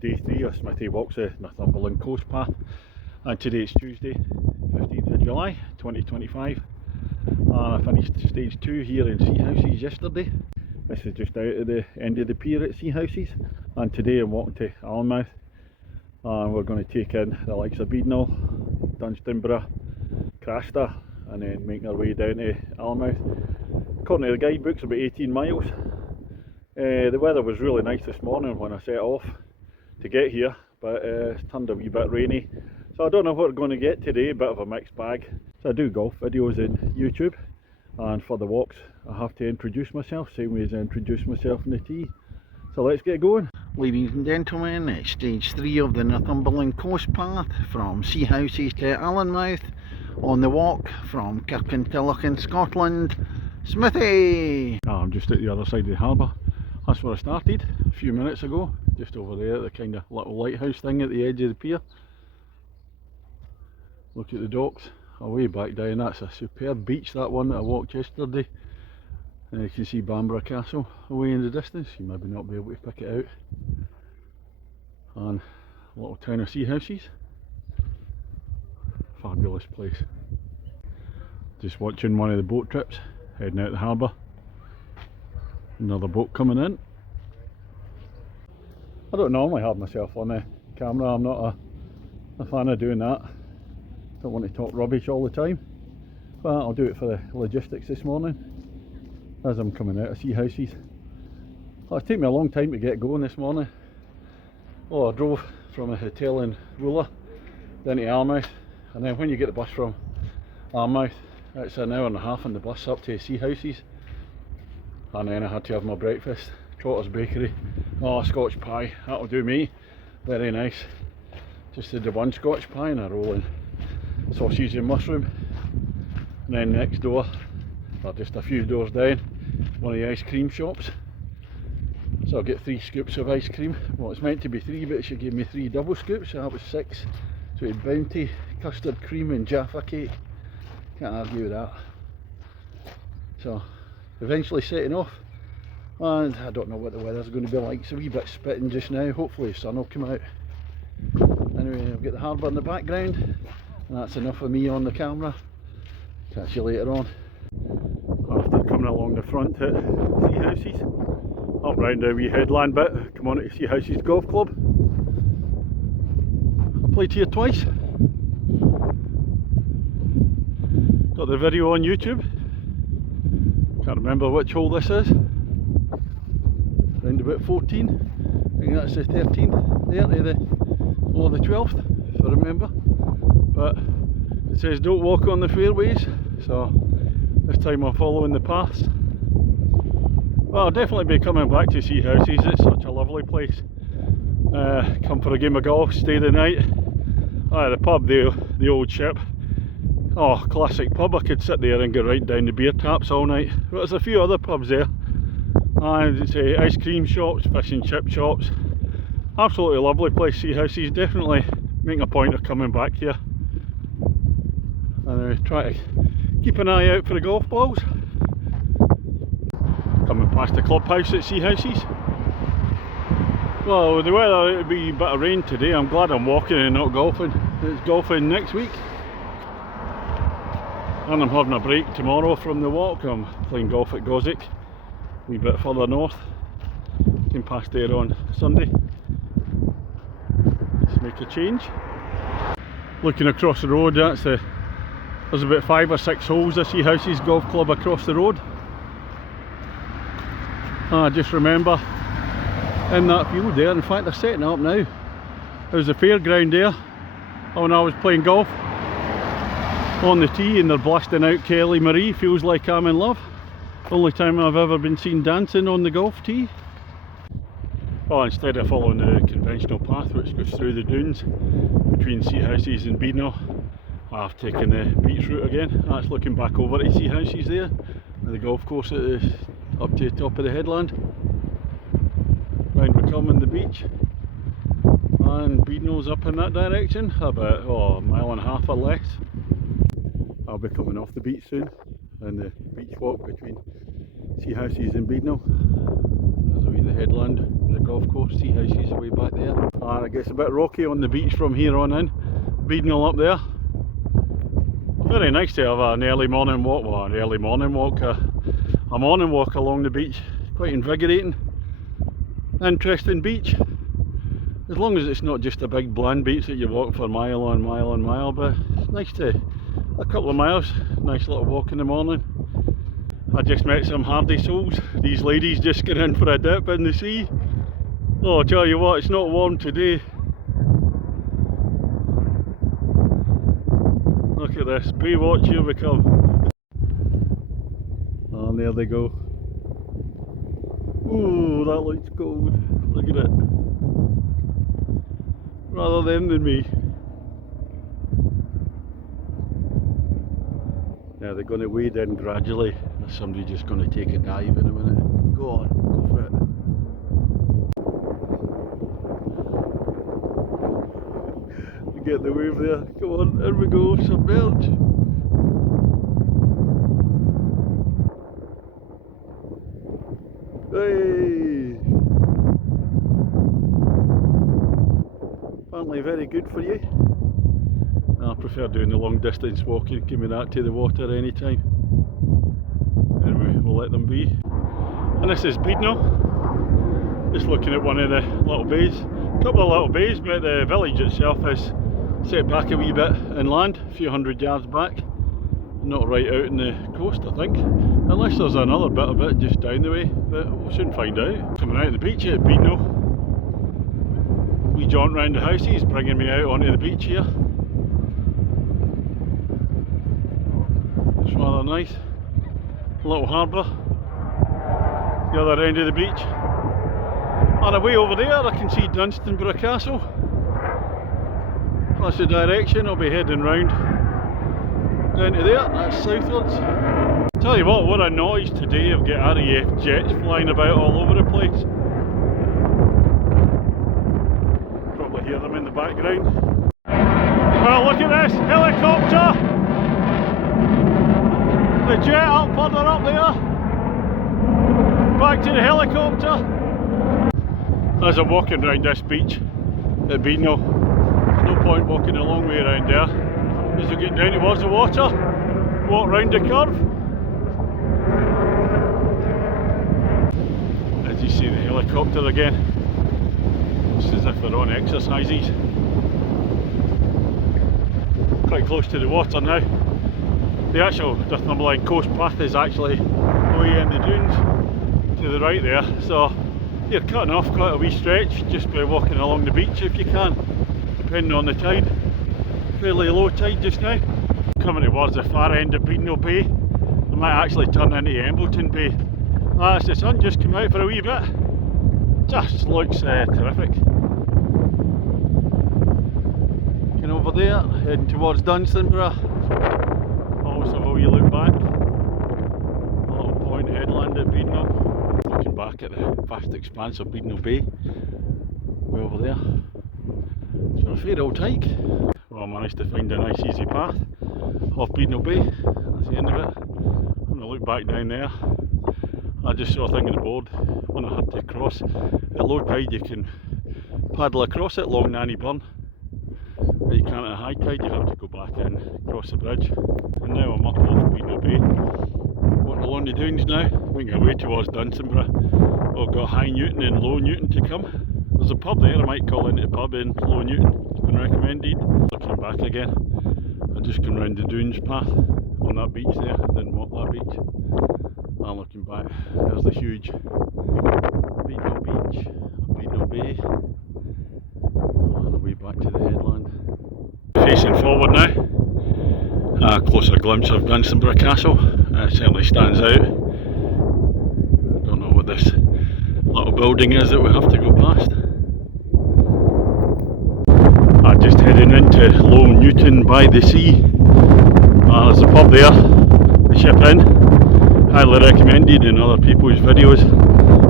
day 3 of Smithy walks the Northumberland coast path, and today it's Tuesday 15th of July 2025, and I finished stage 2 here in Seahouses yesterday. This is just out at the end of the pier at Seahouses, and today I'm walking to Alnmouth, and we're going to take in the likes of Beadnell, Dunstanburgh, Craster, and then making our way down to Alnmouth. According to the guidebook's about 18 miles. The weather was really nice this morning when I set off to get here, but it's turned a wee bit rainy, so I don't know what we're going to get today. A bit of a mixed bag. So I do golf videos in YouTube, and for the walks I have to introduce myself, same way as I introduce myself in the tee. So let's get going. Ladies and gentlemen, it's stage 3 of the Northumberland coast path from Seahouses to Alnmouth. On the walk from Kirkintilloch in Scotland, Smithy! I'm just at the other side of the harbour. That's where I started a few minutes ago, just over there, the kind of little lighthouse thing at the edge of the pier. Look at the docks, away back down. That's a superb beach, that one that I walked yesterday. And you can see Bamborough Castle away in the distance. You maybe not be able to pick it out. And a little town of Seahouses. Fabulous place. Just watching one of the boat trips, heading out the harbour. Another boat coming in. I don't normally have myself on the camera, I'm not a fan of doing that. Don't want to talk rubbish all the time, but I'll do it for the logistics this morning as I'm coming out of Seahouses. Well, it's taken me a long time to get going this morning. Well, I drove from a hotel in Wooler down to Alnmouth, and then when you get the bus from Alnmouth, it's an hour and a half on the bus up to Seahouses. And then I had to have my breakfast, Trotter's Bakery. Oh, Scotch pie, that'll do me. Very nice. Just did the one Scotch pie and a roll in sausage and mushroom. And then next door, or just a few doors down, one of the ice cream shops. So I'll get 3 scoops of ice cream. Well, it's meant to be 3, but she gave me 3 double scoops, so that was 6. So we had Bounty, custard cream and Jaffa cake. Can't argue with that. So eventually setting off, and I don't know what the weather's going to be like. It's a wee bit spitting just now. Hopefully the sun will come out. Anyway, I'll get the harbour in the background, and that's enough of me on the camera. Catch you later on. After coming along the front at Seahouses, up round a wee headland bit, come on to Seahouses Golf Club. I played here twice. Got the video on YouTube. Can't remember which hole this is. Round about 14. I think that's the 13th there to the, or the 12th, if I remember. But it says don't walk on the fairways, so this time I'm following the paths. Well, I'll definitely be coming back to Seahouses. It's such a lovely place. Come for a game of golf, stay the night. The pub, the old ship. Oh, classic pub. I could sit there and go right down the beer taps all night. But there's a few other pubs there, and it's ice cream shops, fish and chip shops. Absolutely lovely place. Seahouses, definitely making a point of coming back here. And I try to keep an eye out for the golf balls. Coming past the clubhouse at Seahouses. Well, with the weather, it'll be a bit of rain today. I'm glad I'm walking and not golfing. It's golfing next week. And I'm having a break tomorrow from the walk. I'm playing golf at Goswick, a wee bit further north. Came past there on Sunday. Let's make a change. Looking across the road, there's about 5 or 6 holes of Seahouses Golf Club across the road. I just remember in that field there, in fact they're setting up now. There's a fairground there when I was playing golf on the tee, and they're blasting out Kelly Marie, Feels Like I'm in Love. Only time I've ever been seen dancing on the golf tee. Well, instead of following the conventional path which goes through the dunes between Seahouses and Beadnell, I've taken the beach route again. That's looking back over to Seahouses there, and the golf course up to the top of the headland. Round Becoming the beach, and Beadnell's up in that direction, about a mile and a half or less. I'll be coming off the beach soon, and the beach walk between Seahouses and Beadnell. There's a wee the headland, the golf course, Seahouses away back there. And it gets a bit rocky on the beach from here on in. Beadnell up there. Very nice to have an early morning walk, well an early morning walk, a morning walk along the beach. Quite invigorating. Interesting beach. As long as it's not just a big bland beach that you walk for mile on mile on mile, but it's nice to, a couple of miles, nice little walk in the morning. I just met some hardy souls, these ladies just getting in for a dip in the sea. Oh, I'll tell you what, it's not warm today. Look at this, Baywatch, here we come. And there they go. Ooh, that looks cold. Look at it. Rather them than me. Now they're going to wade in gradually. There's somebody just going to take a dive in a minute. Go on, go for it. Get the wave there. Come on, here we go, submerge. Hey! Apparently very good for you. I prefer doing the long distance walking, give me that to the water anytime. Anyway, we'll let them be. And this is Beadnell. Just looking at one of the little bays. A couple of little bays, but the village itself is set back a wee bit inland, a few hundred yards back. Not right out in the coast, I think. Unless there's another bit of it just down the way, but we'll soon find out. Coming out of the beach at Beadnell. Wee jaunt round the houses, bringing me out onto the beach here. It's rather nice. A little harbour. The other end of the beach. And away over there I can see Dunstanburgh Castle. That's the direction I'll be heading round down to there, that's southwards. Tell you what a noise today. I've got RAF jets flying about all over the place. Probably hear them in the background. Well, look at this, helicopter! The jet up further up there. Back to the helicopter. As I'm walking round this beach at Beadnell, there's no point walking a long way around there. As you get down towards the water, walk round the curve. As you see the helicopter again, it's as if they're on exercises. Quite close to the water now. The actual Northumberland coast path is actually way in the dunes to the right there, so you're cutting off quite a wee stretch just by walking along the beach if you can, depending on the tide. Fairly low tide just now. Coming towards the far end of Beadnell Bay, I might actually turn into Embleton Bay. As the sun just came out for a wee bit, just looks terrific. Getting over there, heading towards Dunstanburgh. Always have a wee look back. A little point headland at Beadnell. Looking back at the vast expanse of Beadnell Bay, way over there. It's been a fair old hike. Well, I managed to find a nice easy path off Beadnell Bay. That's the end of it. I'm going to look back down there. I just saw a thing on the board when I had to cross. At low tide you can paddle across it along Nanny Burn. But you can't at high tide, you have to go back in, cross the bridge. And now I'm up off Beadnell Bay. Walking along the dunes now, making our way towards Dunstanburgh. We've got High Newton and Low Newton to come. There's a pub there, I might call into the pub in Low Newton. It's been recommended. Looking back again, I just come round the dunes path on that beach there, didn't walk that beach. I'm looking back, there's the huge Beadnell Beach, Beadnell Bay, and away back to the headland. Facing forward now, a closer glimpse of Dunstanburgh Castle. It certainly stands out. Don't know what this little building is that we have to go past. I'm just heading into Low Newton by the sea. There's a pub there, the Ship Inn. Highly recommended in other people's videos,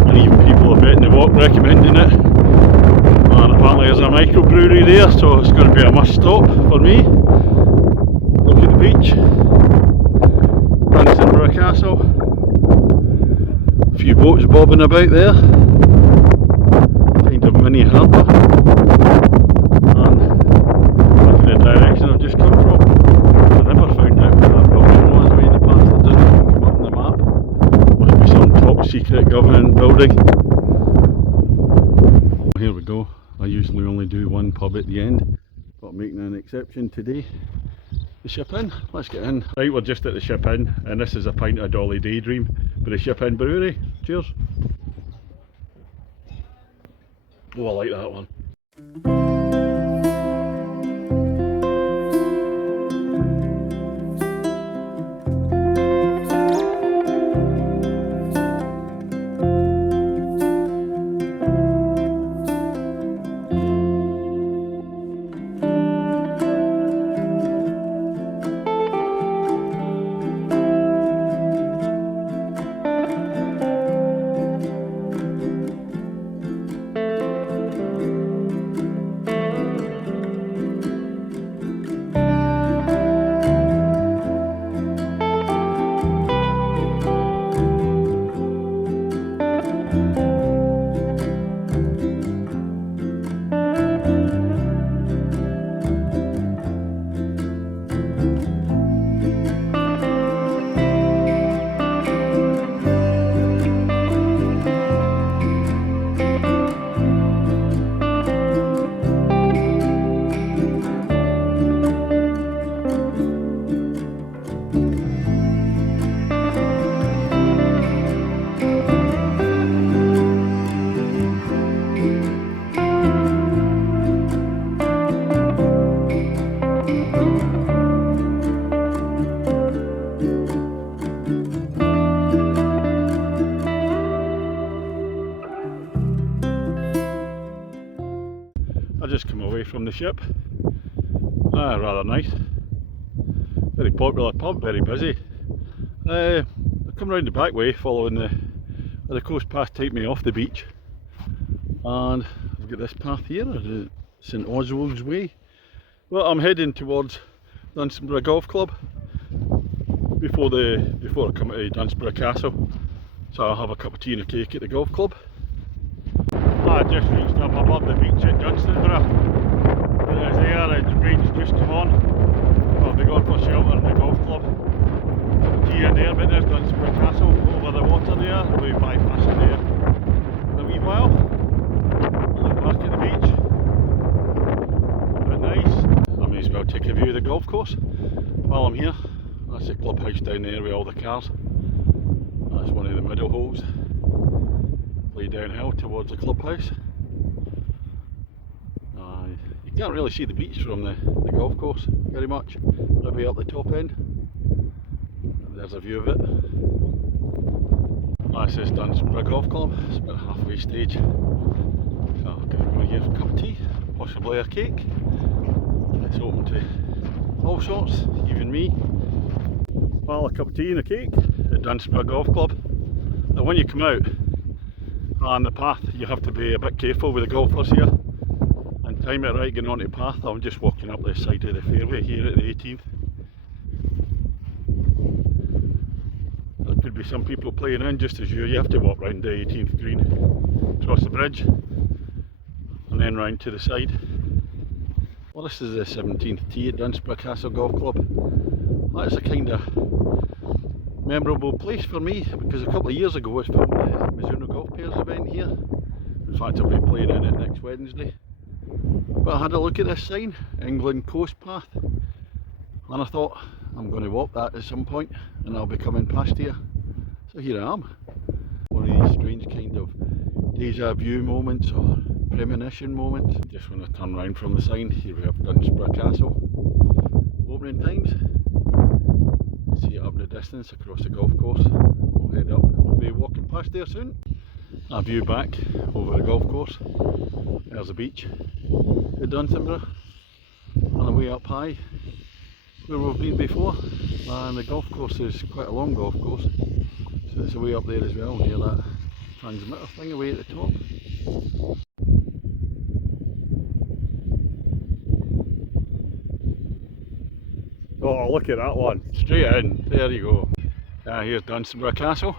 and even people I've met in the walk recommending it. And apparently there's a microbrewery there, so it's going to be a must stop for me. Look at the beach, Dunstanburgh Castle. few boats bobbing about there. Kind of mini harbour. And look at the direction I've just come from. I never found out where that building was way in the past. It doesn't even come up on the map. Must be some top secret government building. Here we go. I usually only do one pub at the end, but I'm making an exception today. The Ship Inn, let's get in. Right, we're just at the Ship Inn, and this is a pint of Dolly Daydream for the Ship Inn Brewery. Cheers. Oh, I like that one. I just come away from the ship. Rather nice. Very popular pub, very busy. I come round the back way following the coast path take me off the beach. And I've got this path here, St Oswald's Way. Well, I'm heading towards Dunsborough Golf Club before I come to Dunsborough Castle. So I'll have a cup of tea and a cake at the golf club. I just reached up above the beach at Dunsborough. As there, the rain's just come on. I'll be going for shelter in the golf club. Cup of tea in there, but there's Dunsborough Castle over the water there. We'll be bypassing there in a wee while. Look back at the beach. But nice. I may as well take a view of the golf course while I'm here. That's the clubhouse down there with all the cars. That's one of the middle holes. Play downhill towards the clubhouse. You can't really see the beach from the golf course very much. Maybe up the top end. There's a view of it. This is Dunsborough Golf Club. It's about a halfway stage. So I'm going to go here for a cup of tea, possibly a cake. It's open to all sorts, even me. Well, a cup of tea and a cake at Dunsborough Golf Club. Now when you come out on the path, you have to be a bit careful with the golfers here and time it right getting onto the path. I'm just walking up this side of the fairway here at the 18th. There could be some people playing in just as you have to walk round the 18th green, across the bridge and then round to the side. Well, this is the 17th tee at Dunsborough Castle Golf Club. That's a kind of memorable place for me because a couple of years ago I filmed the Mizuno Golf Pairs event here. In fact, I'll be playing in it next Wednesday. But I had a look at this sign, England Coast Path, and I thought I'm going to walk that at some point and I'll be coming past here. So here I am. One of these strange kind of deja vu moments or premonition moments. Just when I turn round from the sign, here we have Dunsborough Castle. Opening times. See it up in the distance across the golf course. We'll head up. We'll be walking past there soon. A view back over the golf course. There's the beach at Dunsborough. On the way up high where we've been before. And the golf course is quite a long golf course. So it's a way up there as well, near that transmitter thing away at the top. Oh, look at that one, straight in, there you go. Here's Dunsborough Castle.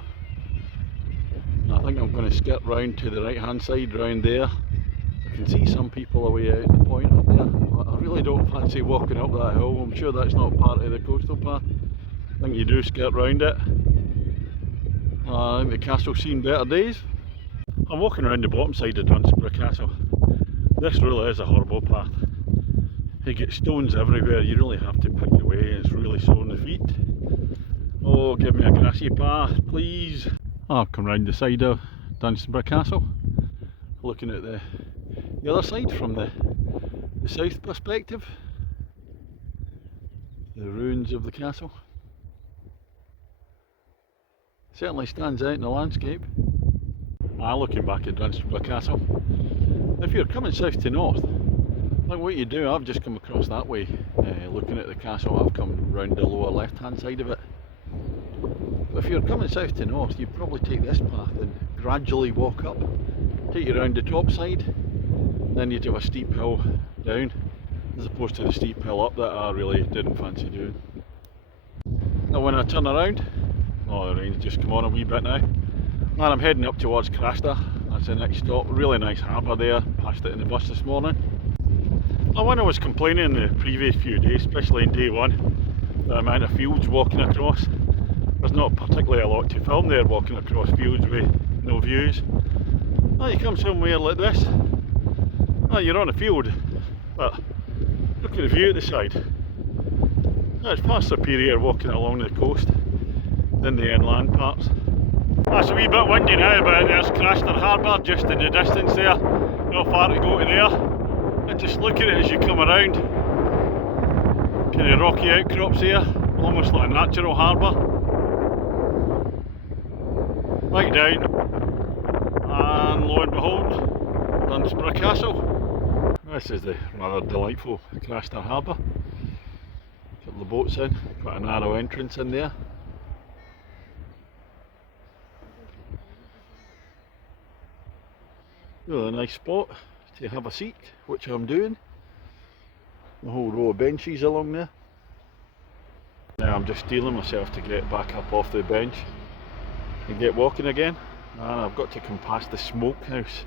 think I'm going to skirt round to the right hand side round there. I can see some people away out the point up there, but I really don't fancy walking up that hill. I'm sure that's not part of the coastal path. I think you do skirt round it. I think the castle's seen better days. I'm walking around the bottom side of Dunsborough Castle. This really is a horrible path. You get stones everywhere, you really have to pick your way, it's really sore on the feet. Oh, give me a grassy path, please. I've come round the side of Dunsborough Castle, looking at the other side from the south perspective. The ruins of the castle. Certainly stands out in the landscape. Looking back at Dunsborough Castle, if you're coming south to north, like what you do, I've just come across that way, looking at the castle. I've come round the lower left hand side of it. But if you're coming south to north, you'd probably take this path and gradually walk up, take you round the top side, then you'd have a steep hill down, as opposed to the steep hill up that I really didn't fancy doing. Now when I turn around, oh, the rain's just come on a wee bit now, and I'm heading up towards Craster. That's the next stop. Really nice harbour there, passed it in the bus this morning. Now when I was complaining the previous few days, especially in day one, the amount of fields walking across, there's not particularly a lot to film there, walking across fields with no views. Now you come somewhere like this, well, you're on a field, but look at the view at the side. Now it's far superior walking along the coast than the inland parts. It's a wee bit windy now, but there's Craster Harbour just in the distance there. Not far to go to there. And just look at it as you come around. Kind of rocky outcrops here, almost like a natural harbour. Right down, and lo and behold, Dunsborough Castle. This is the rather delightful Craster Harbour. Got the boats in, quite a narrow entrance in there. Really a nice spot to have a seat, which I'm doing. The whole row of benches along there. Now I'm just steeling myself to get back up off the bench and get walking again. And I've got to come past the smokehouse.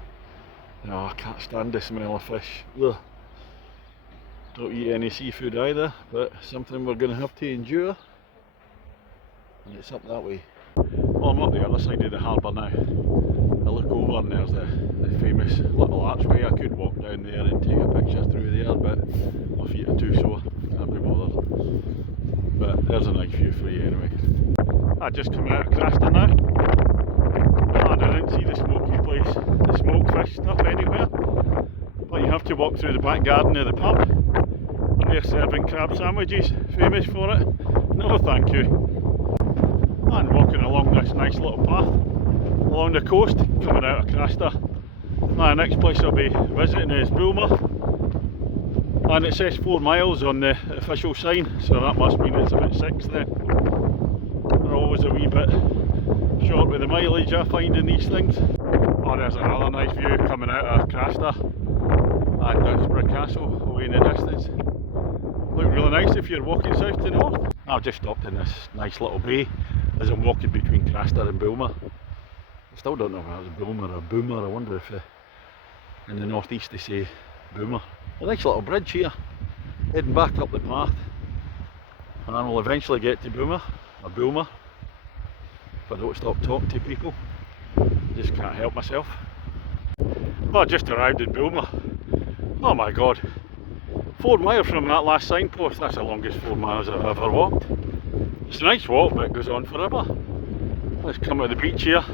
No, I can't stand the smell of fish. Ugh. Don't eat any seafood either, but something we're going to have to endure. And it's up that way. Well, I'm up the other side of the harbour now. I look over and there's the famous little archway. I could walk down there and take a picture through there, but my feet are too sore, can't be bothered. But there's a nice view for you anyway. I just come out of Craster now, and I didn't see the smoky place, the smoked fish stuff anywhere. But you have to walk through the back garden of the pub, and they're serving crab sandwiches, famous for it. No thank you. And walking along this nice little path along the coast, coming out of Craster. The next place I'll be visiting is Bulmer, and it says 4 miles on the official sign, so that must mean it's about 6 then. They're always a wee bit short with the mileage I find in these things. Oh, there's another nice view coming out of Craster and Dunsborough Castle away in the distance. Look really nice if you're walking south to north. I've just stopped in this nice little bay as I'm walking between Craster and Bulmer. I still don't know if it's Bulmer or Boomer. I wonder if in the northeast they say Boomer. A nice little bridge here, heading back up the path, and then we'll eventually get to Boomer, or Bulmer, if I don't stop talking to people. I just can't help myself. Well, I just arrived in Bulmer. Oh my god, 4 miles from that last signpost. That's the longest 4 miles I've ever walked. It's a nice walk, but it goes on forever. Let's come to the beach here.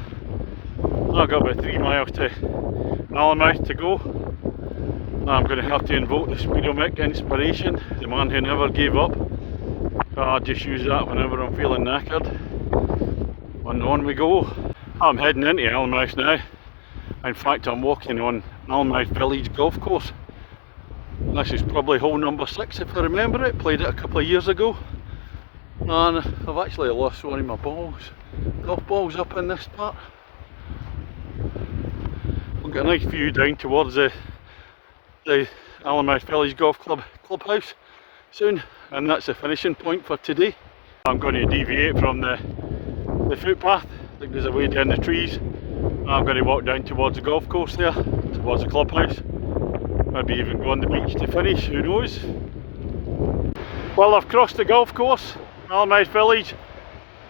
I've got about 3 miles to Alnmouth to go. I'm going to have to invoke the Speedomic inspiration, the man who never gave up. I just use that whenever I'm feeling knackered. And on we go. I'm heading into Alnmouth now. In fact, I'm walking on Alnmouth Village golf course. This is probably hole number 6 if I remember it. Played it a couple of years ago. And I've actually lost one of my golf balls up in this part. We've got a nice view down towards the Alnmouth Village Golf Club clubhouse soon, and that's the finishing point for today. I'm going to deviate from the footpath that goes away down the trees, and I'm going to walk down towards the golf course there, towards the clubhouse. Maybe even go on the beach to finish, who knows. Well, I've crossed the golf course, Alnmouth Village,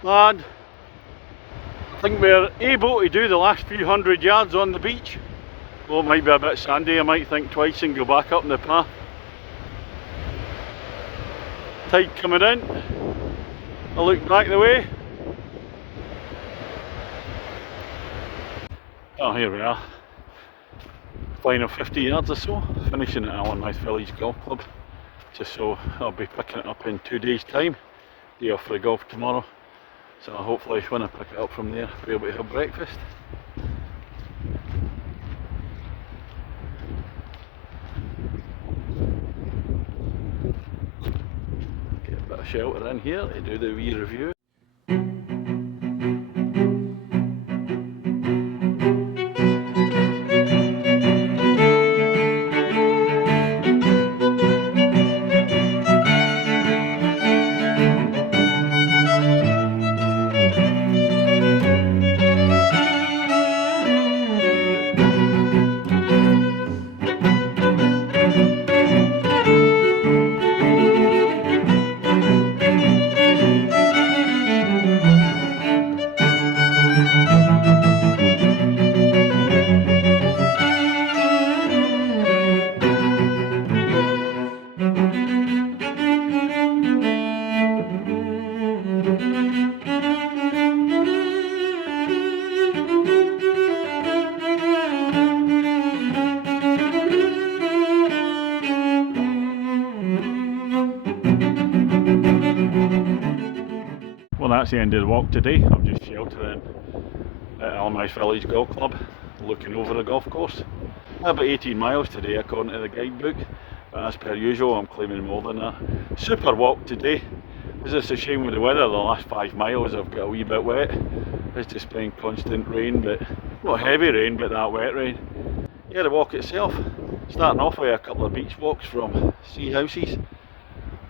and I think we're able to do the last few hundred yards on the beach. Well, it might be a bit sandy, I might think twice and go back up in the path. Tide coming in, I look back the way. Oh, here we are. Final 50 yards or so, finishing at Alnmouth Village Golf Club. Just so I'll be picking it up in 2 days' time. Day off for the golf tomorrow. So hopefully when I pick it up from there, I'll be able to have breakfast. Get a bit of shelter in here to do the wee review. Well, that's the end of the walk today. I'm just sheltering at Alnmouth Village Golf Club, looking over the golf course. About 18 miles today according to the guidebook, but as per usual I'm claiming more than that. Super walk today. It's just a shame with the weather, the last 5 miles I've got a wee bit wet. It's just been constant rain, but not heavy rain, but that wet rain. Yeah, the walk itself, starting off with a couple of beach walks from Seahouses,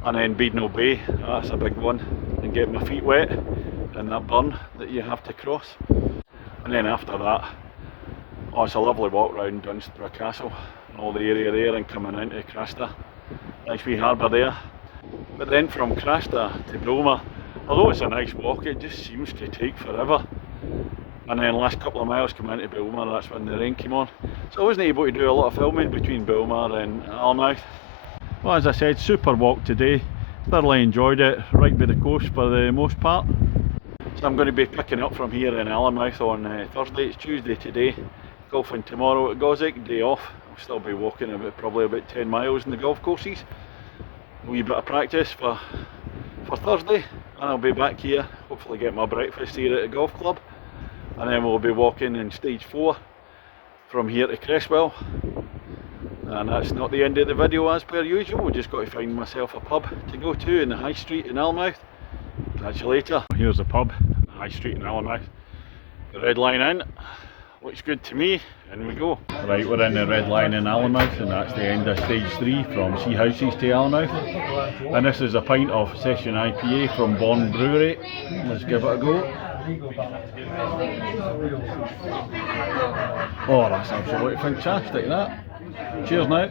and then Beadnell Bay, that's a big one, and get my feet wet in that burn that you have to cross. And then after that, oh, it's a lovely walk round Dunsborough Castle and all the area there, and coming into Crasta. Nice wee harbour there. But then from Crasta to Bilmer, although it's a nice walk, it just seems to take forever. And then last couple of miles come into Bilmer, that's when the rain came on. So I wasn't able to do a lot of filming between Bilmer and Alnmouth. Well, as I said, super walk today. Thoroughly enjoyed it, right by the coast for the most part. So I'm going to be picking up from here in Alnmouth on Thursday. It's Tuesday today. Golfing tomorrow at Goswick, day off. I'll still be walking probably about 10 miles in the golf courses. A wee bit of practice for Thursday, and I'll be back here, hopefully get my breakfast here at the golf club. And then we'll be walking in stage 4 from here to Cresswell. And that's not the end of the video as per usual. We've just got to find myself a pub to go to in the High Street in Alnmouth. Catch you later. Here's the pub, the High Street in Alnmouth. The Red Line Inn. Looks good to me. In we go. Right, we're in the Red Line in Alnmouth, and that's the end of stage 3 from Seahouses to Alnmouth. And this is a pint of Session IPA from Bourne Brewery. Let's give it a go. Oh, that's absolutely fantastic, that. Cheers now.